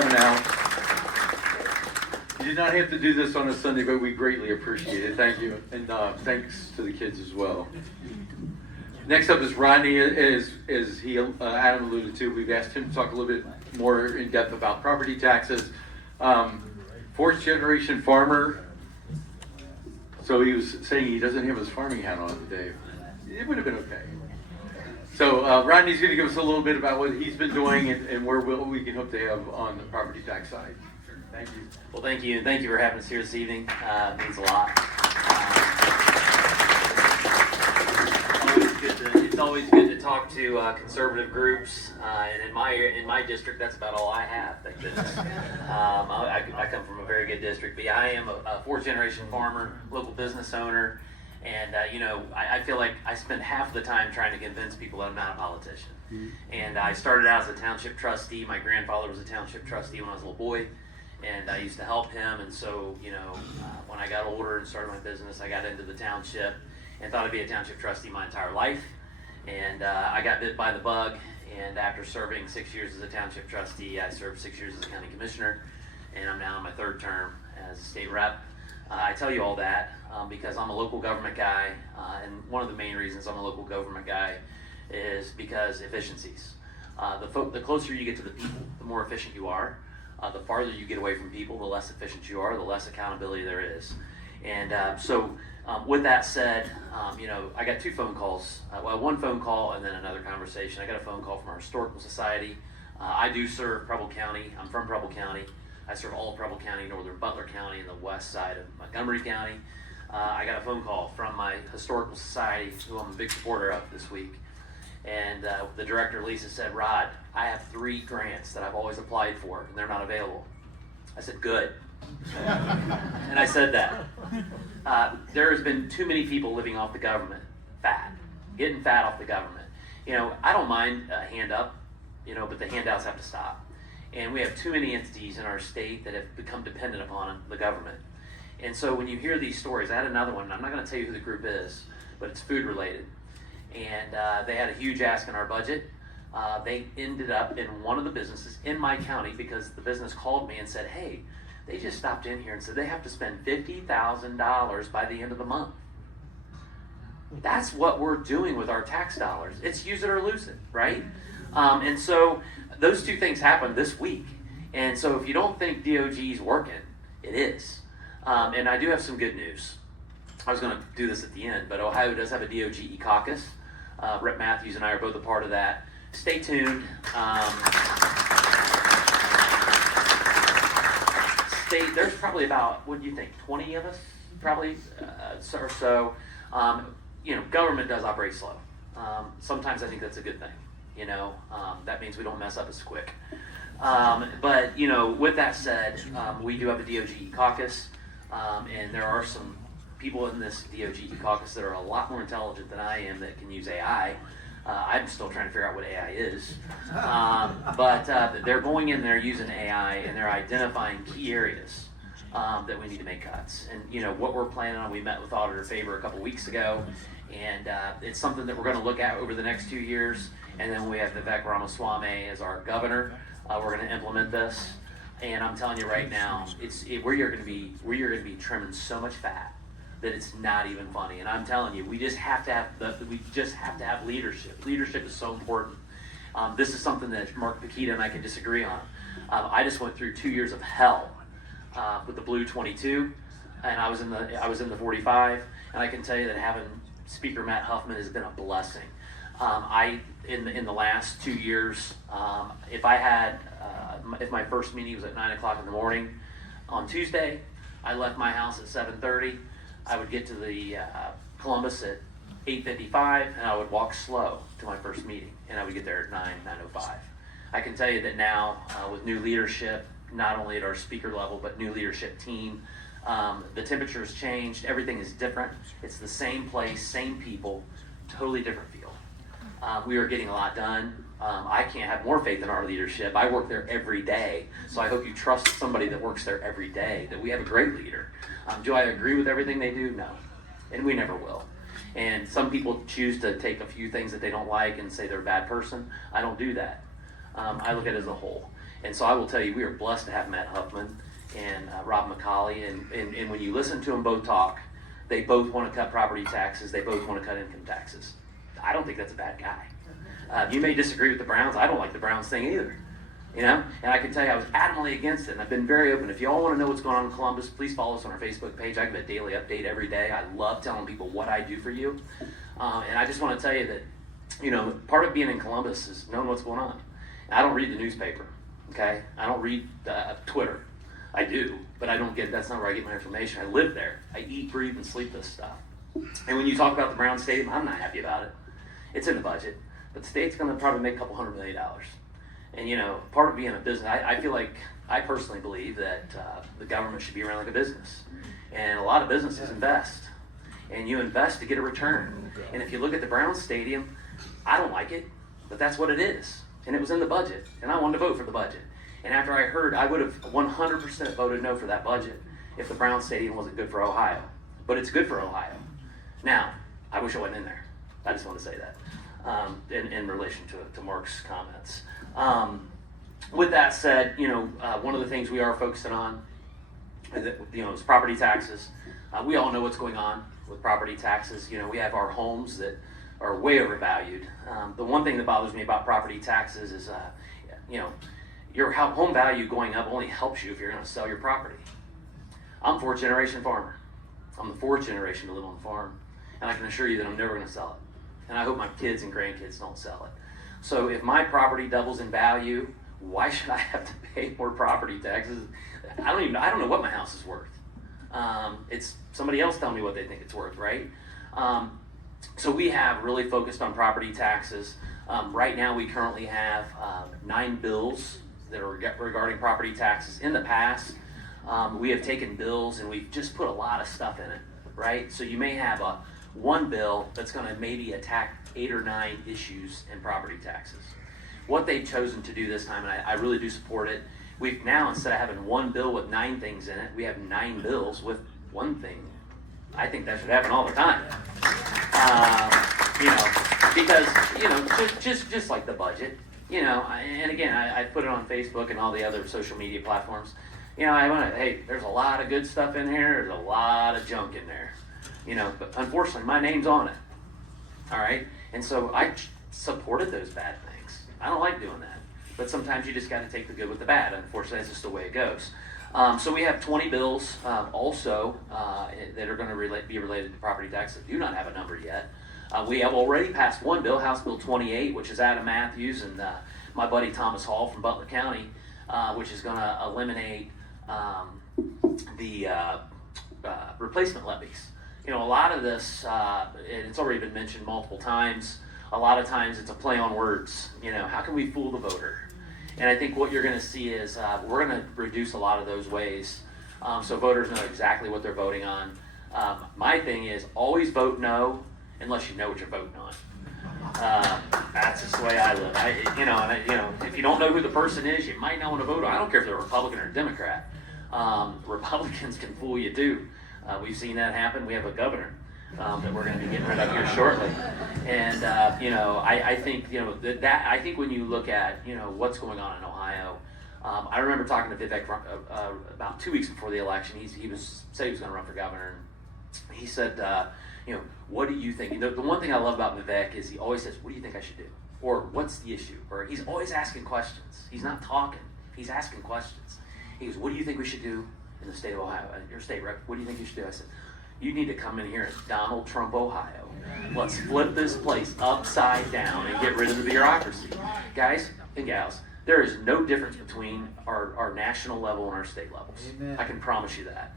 coming out. You did not have to do this on a Sunday, but we greatly appreciate it. Thank you. And thanks to the kids as well. Next up is Rodney. As Adam alluded to, we've asked him to talk a little bit more in depth about property taxes. Fourth generation farmer. So he was saying he doesn't have his farming hat on today. It would have been okay. So Rodney's going to give us a little bit about what he's been doing and what we can hope to have on the property tax side. Thank you. Well, thank you, and thank you for having us here this evening. It means a lot. It's always good to talk to conservative groups, and in my district, that's about all I have. Thank goodness. I come from a very good district, but yeah, I am a fourth generation farmer, local business owner, and I feel like I spend half the time trying to convince people that I'm not a politician. And I started out as a township trustee. My grandfather was a township trustee when I was a little boy, and I used to help him. And so, when I got older and started my business, I got into the township and thought I'd be a township trustee my entire life. And I got bit by the bug, and after serving 6 years as a township trustee, I served 6 years as a county commissioner, and I'm now in my third term as a state rep. I tell you all that because I'm a local government guy, and one of the main reasons I'm a local government guy is because efficiencies. The closer you get to the people, the more efficient you are. The farther you get away from people, the less efficient you are, the less accountability there is. And so with that said, I got two phone calls. One phone call and then another conversation. I got a phone call from our Historical Society. I do serve Preble County. I'm from Preble County. I serve all of Preble County, northern Butler County, and the west side of Montgomery County. I got a phone call from my Historical Society, who I'm a big supporter of this week. And the director, Lisa, said, "Rod, I have 3 grants that I've always applied for, and they're not available." I said, "Good." And I said that. There has been too many people living off the government, getting fat off the government. I don't mind a hand up, but the handouts have to stop. And we have too many entities in our state that have become dependent upon the government. And so when you hear these stories, I had another one, and I'm not going to tell you who the group is, but it's food related. And they had a huge ask in our budget. They ended up in one of the businesses in my county because the business called me and said, "Hey, they just stopped in here and said they have to spend $50,000 by the end of the month." That's what we're doing with our tax dollars. It's use it or lose it, right? And so those two things happened this week. And so if you don't think DOG is working, it is. And I do have some good news. I was going to do this at the end, but Ohio does have a DOGE caucus. Rep Matthews and I are both a part of that. Stay tuned. There's probably about, what do you think, 20 of us, probably, or so. Government does operate slow. Sometimes I think that's a good thing. That means we don't mess up as quick. But with that said, we do have a DOGE caucus, and there are some people in this DOGE caucus that are a lot more intelligent than I am that can use AI. I'm still trying to figure out what AI is. But they're going in there using AI, and they're identifying key areas that we need to make cuts. And what we're planning on, we met with Auditor Faber a couple weeks ago, and it's something that we're going to look at over the next 2 years. And then we have Vivek Ramaswamy as our governor. We're going to implement this. And I'm telling you right now, where you're going to be trimming so much fat that it's not even funny. And I'm telling you, we just have to have leadership. Leadership is so important. This is something that Mark Paquita and I can disagree on. I just went through 2 years of hell with the Blue 22, and I was in the 45, and I can tell you that having Speaker Matt Huffman has been a blessing. In the last 2 years, if my first meeting was at 9 o'clock in the morning on Tuesday, I left my house at 7:30. I would get to the Columbus at 8:55, and I would walk slow to my first meeting, and I would get there at 9:05. I can tell you that now, with new leadership, not only at our speaker level, but new leadership team, the temperature has changed. Everything is different. It's the same place, same people, totally different feel. We are getting a lot done. I can't have more faith in our leadership. I work there every day, so I hope you trust somebody that works there every day, that we have a great leader. Do I agree with everything they do? No, and we never will. And some people choose to take a few things that they don't like and say they're a bad person. I don't do that. I look at it as a whole. And so I will tell you, we are blessed to have Matt Huffman and Rob McCauley. And when you listen to them both talk, they both want to cut property taxes. They both want to cut income taxes. I don't think that's a bad guy. You may disagree with the Browns. I don't like the Browns thing either. You know, and I can tell you I was adamantly against it, and I've been very open. If you all want to know what's going on in Columbus, please follow us on our Facebook page. I give a daily update every day. I love telling people what I do for you. And I just want to tell you that, you know, part of being in Columbus is knowing what's going on. And I don't read the newspaper, okay? I don't read Twitter. I do, but I don't that's not where I get my information. I live there. I eat, breathe, and sleep this stuff. And when you talk about the Brown Stadium, I'm not happy about it. It's in the budget, but the state's going to probably make a couple $100 million. And, you know, part of being a business, I feel like, I personally believe that the government should be around like a business. And a lot of businesses invest. And you invest to get a return. And if you look at the Browns Stadium, I don't like it, but that's what it is. And it was in the budget. And I wanted to vote for the budget. And after I heard, I would have 100% voted no for that budget if the Browns Stadium wasn't good for Ohio. But it's good for Ohio. Now, I wish I wasn't in there. I just want to say that in relation to Mark's comments. With that said, you know, one of the things we are focusing on, is property taxes. We all know what's going on with property taxes. You know, we have our homes that are way overvalued. The one thing that bothers me about property taxes is, you know, your home value going up only helps you if you're going to sell your property. I'm fourth generation farmer. I'm the fourth generation to live on the farm, and I can assure you that I'm never going to sell it. And I hope my kids and grandkids don't sell it. So if my property doubles in value, why should I have to pay more property taxes? I don't know what my house is worth. It's somebody else telling me what they think it's worth, right? So we have really focused on property taxes. Right now we currently have 9 bills that are regarding property taxes. In the past, we have taken bills and we've just put a lot of stuff in it, right? So you may have one bill that's going to maybe attack 8 or 9 issues in property taxes. What they've chosen to do this time, and I really do support it, we've now, instead of having one bill with 9 things in it, we have 9 bills with 1 thing. I think that should happen all the time. You know, because, you know, just like the budget, you know, and again, I put it on Facebook and all the other social media platforms. You know, hey, there's a lot of good stuff in here, there's a lot of junk in there. You know, but unfortunately, my name's on it. All right? And so I supported those bad things. I don't like doing that. But sometimes you just got to take the good with the bad. Unfortunately, that's just the way it goes. So we have 20 bills also that are going to be related to property tax that do not have a number yet. We have already passed one bill, House Bill 28, which is Adam Matthews and my buddy Thomas Hall from Butler County, which is going to eliminate the replacement levies. You know, a lot of this, it's already been mentioned multiple times, a lot of times it's a play on words. You know, how can we fool the voter? And I think what you're going to see is we're going to reduce a lot of those ways so voters know exactly what they're voting on. My thing is always vote no unless you know what you're voting on. That's just the way I live. If you don't know who the person is, you might not want to vote on. I don't care if they're a Republican or a Democrat. Republicans can fool you too. We've seen that happen. We have a governor that we're going to be getting rid of here shortly. And, I think, that I think when you look at, what's going on in Ohio, I remember talking to Vivek about 2 weeks before the election. He said he was going to run for governor. And he said, what do you think? The one thing I love about Vivek is he always says, what do you think I should do? Or what's the issue? Or he's always asking questions. He's not talking. He's asking questions. He goes, what do you think we should do in the state of Ohio? Your state rep, what do you think you should do? I said, you need to come in here in Donald Trump, Ohio. Let's flip this place upside down and get rid of the bureaucracy. Guys and gals, there is no difference between our national level and our state levels. Amen. I can promise you that.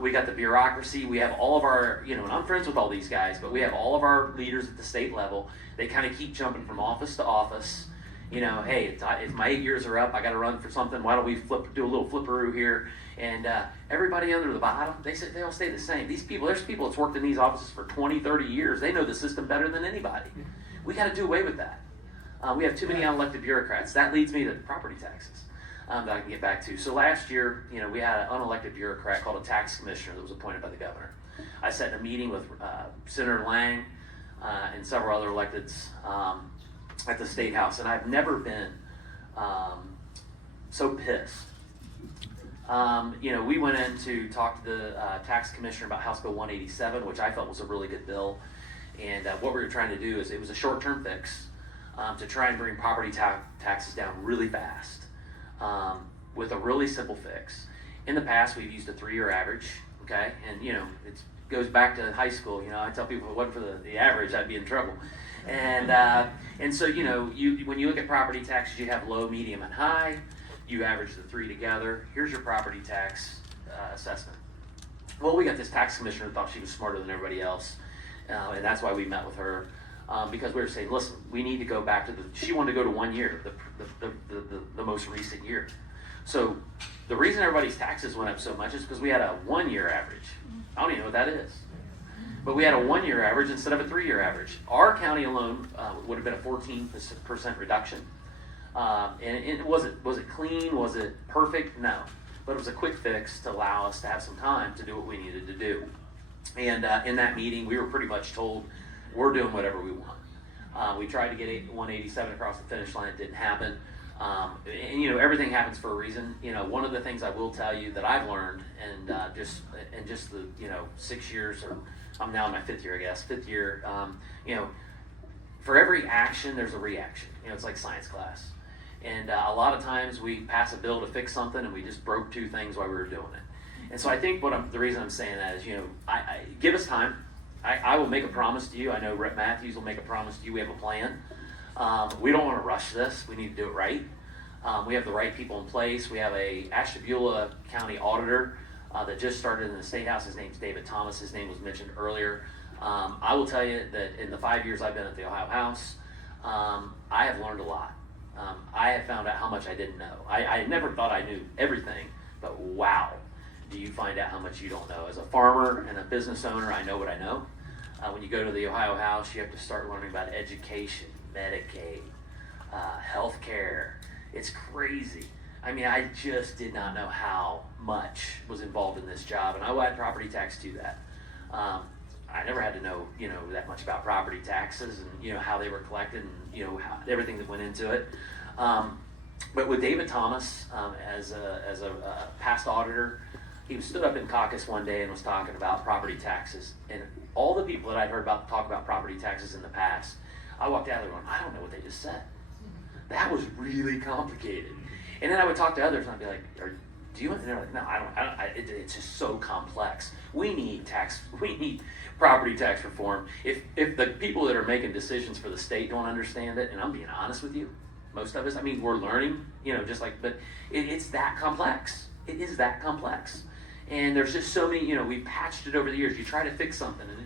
We got the bureaucracy. We have all of our, and I'm friends with all these guys, but we have all of our leaders at the state level. They kind of keep jumping from office to office. Hey, if my 8 years are up, I got to run for something. Why don't we do a little flipperoo here? And everybody under the bottom, they all stay the same. There's people that's worked in these offices for 20, 30 years. They know the system better than anybody. We got to do away with that. We have too many unelected bureaucrats. That leads me to property taxes that I can get back to. So last year, we had an unelected bureaucrat called a tax commissioner that was appointed by the governor. I sat in a meeting with Senator Lang and several other electeds at the State House, and I've never been so pissed. We went in to talk to the tax commissioner about House Bill 187, which I felt was a really good bill. And what we were trying to do is, it was a short-term fix to try and bring property taxes down really fast with a really simple fix. In the past, we've used a 3-year average, okay? And, it goes back to high school. I tell people if it wasn't for the average, I'd be in trouble. And so, when you look at property taxes, you have low, medium, and high. You average the 3 together. Here's your property tax assessment. Well, we got this tax commissioner who thought she was smarter than everybody else, and that's why we met with her, because we were saying, listen, we need to go back to she wanted to go to 1 year, the most recent year. So the reason everybody's taxes went up so much is because we had a 1-year average. I don't even know what that is. But we had a 1-year average instead of a 3-year average. Our county alone would have been a 14% reduction. And was it clean? Was it perfect? No. But it was a quick fix to allow us to have some time to do what we needed to do. And in that meeting, we were pretty much told, we're doing whatever we want. We tried to get 187 across the finish line. It didn't happen. And everything happens for a reason. One of the things I will tell you that I've learned, and just the 6 years, or I'm now in my 5th year, I guess, 5th year. For every action, there's a reaction. It's like science class. And a lot of times we pass a bill to fix something, and we just broke 2 things while we were doing it. And so I think the reason I'm saying that is, I give us time. I will make a promise to you. I know Rep Matthews will make a promise to you. We have a plan. We don't want to rush this. We need to do it right. We have the right people in place. We have a Ashtabula County auditor that just started in the State House. His name's David Thomas. His name was mentioned earlier. I will tell you that in the 5 years I've been at the Ohio House, I have learned a lot. I have found out how much I didn't know. I never thought I knew everything, but wow, do you find out how much you don't know. As a farmer and a business owner, I know what I know. When you go to the Ohio House, you have to start learning about education, Medicaid, health care. It's crazy. I just did not know how much was involved in this job, and I will add property tax to that. I never had to know, that much about property taxes and, how they were collected and, how, everything that went into it. But with David Thomas, as a past auditor, he stood up in caucus one day and was talking about property taxes. And all the people that I'd heard talk about property taxes in the past, I walked out there going, I don't know what they just said. That was really complicated. And then I would talk to others and I'd be like, do you? And they're like, no, I don't. It's just so complex. We need property tax reform. If the people that are making decisions for the state don't understand it, and I'm being honest with you, most of us, we're learning, but it's that complex. It is that complex. And there's just so many, we've patched it over the years. You try to fix something, and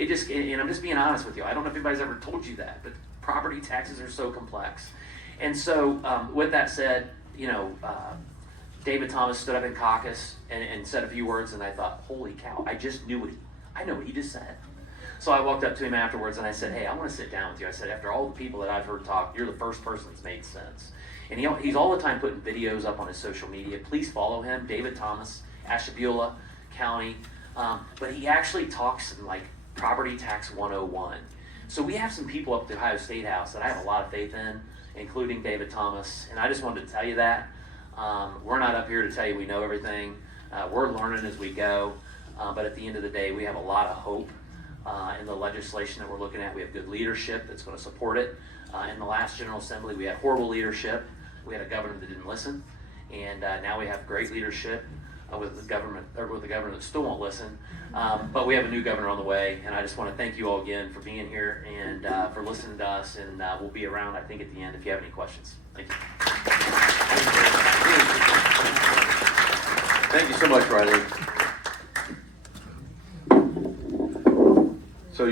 and I'm just being honest with you. I don't know if anybody's ever told you that, but property taxes are so complex. And so, with that said, David Thomas stood up in caucus and said a few words, and I thought, holy cow, I know what he just said. So I walked up to him afterwards and I said, hey, I want to sit down with you. I said, after all the people that I've heard talk, you're the first person that's made sense. And he's all the time putting videos up on his social media. Please follow him, David Thomas, Ashtabula County. But he actually talks in like Property Tax 101. So we have some people up at the Ohio State House that I have a lot of faith in, including David Thomas. And I just wanted to tell you that. We're not up here to tell you we know everything. We're learning as we go. But at the end of the day, we have a lot of hope in the legislation that we're looking at. We have good leadership that's going to support it. In the last General Assembly, we had horrible leadership. We had a governor that didn't listen. And now we have great leadership with the governor that still won't listen. But we have a new governor on the way. And I just want to thank you all again for being here and for listening to us. And we'll be around, I think, at the end if you have any questions. Thank you. Thank you so much, Riley. So,